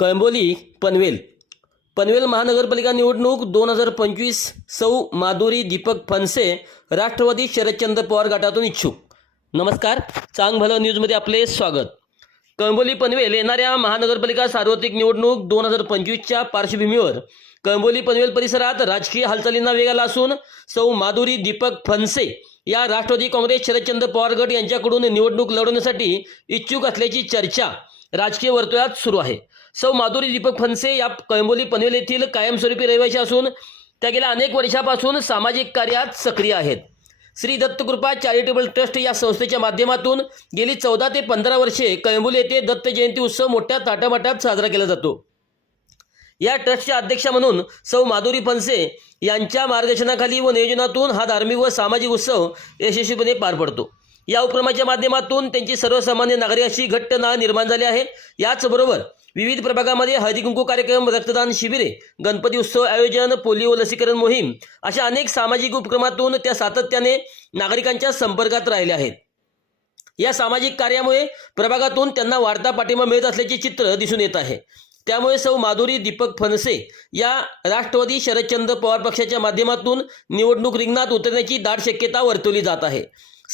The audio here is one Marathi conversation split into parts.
कळंबोली पनवेल. पनवेल महानगरपालिका निवडणूक दोन हजार पंचवीस सौ माधुरी दीपक फनसे राष्ट्रवादी शरदचंद्र पवार गटातून इच्छुक. नमस्कार चांग भलं न्यूजमध्ये आपले स्वागत. कळंबोली पनवेल येणाऱ्या महानगरपालिका सार्वत्रिक निवडणूक दोन हजार पंचवीसच्या पार्श्वभूमीवर कळंबोली पनवेल परिसरात राजकीय हालचालींना वेग आला असून सौ माधुरी दीपक फनसे या राष्ट्रवादी काँग्रेस शरदचंद्र पवार गट यांच्याकडून निवडणूक लढवण्यासाठी इच्छुक असल्याची चर्चा राजकीय वर्तुळात सुरू आहे. सौ माधुरी दीपक फनसे या कळंबोली पनवेल येथील कायमस्वरूपी रहिवासी असून त्या गेल्या अनेक वर्षापासून सामाजिक कार्यात सक्रिय आहेत. श्री दत्तकृपा चॅरिटेबल ट्रस्ट या संस्थेच्या माध्यमातून गेली चौदा ते पंधरा वर्षे कळंबोली येथे दत्त जयंती उत्सव मोठ्या ताटामाटात साजरा केला जातो. या ट्रस्टच्या अध्यक्षा म्हणून सौ माधुरी फनसे यांच्या मार्गदर्शनाखाली व नियोजनातून हा धार्मिक व सामाजिक उत्सव यशस्वीपणे पार पडतो. या उपक्रमाच्या माध्यमातून त्यांची सर्वसामान्य नागरिकाशी घट्ट नाळ निर्माण झाली आहे. याचबरोबर विविध प्रभागामध्ये हळदी कुंकू कार्यक्रम रक्तदान शिबिरे गणपती उत्सव आयोजन पोलिओ लसीकरण मोहीम अशा अनेक सामाजिक उपक्रमातून त्या सातत्याने नागरिकांच्या संपर्कात राहिल्या आहेत. या सामाजिक कार्यामुळे प्रभागातून त्यांना वाढता पाठिंबा मिळत असल्याचे चित्र दिसून येत आहे. त्यामुळे सौ माधुरी दीपक फणसे या राष्ट्रवादी शरदचंद्र पवार पक्षाच्या माध्यमातून निवडणूक रिंगणात उतरण्याची दाट शक्यता वर्तवली जात आहे.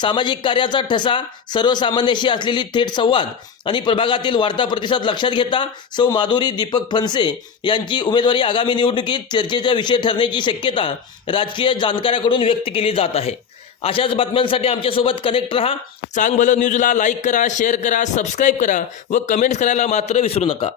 सामाजिक कार्याचा ठसा सर्वसामान्याशी असलेली थेट संवाद आणि प्रभागातील वाढता प्रतिसाद लक्षात घेता सौ माधुरी दीपक फनसे यांची उमेदवारी आगामी निवडणुकीत चर्चेचा विषय ठरण्याची शक्यता राजकीय जाणकाराकडून व्यक्त केली जात आहे. अशाच बातम्यांसाठी आमच्यासोबत कनेक्ट रहा. चांग भलं न्यूजला लाईक करा शेअर करा सबस्क्राईब करा व कमेंट्स करायला मात्र विसरू नका.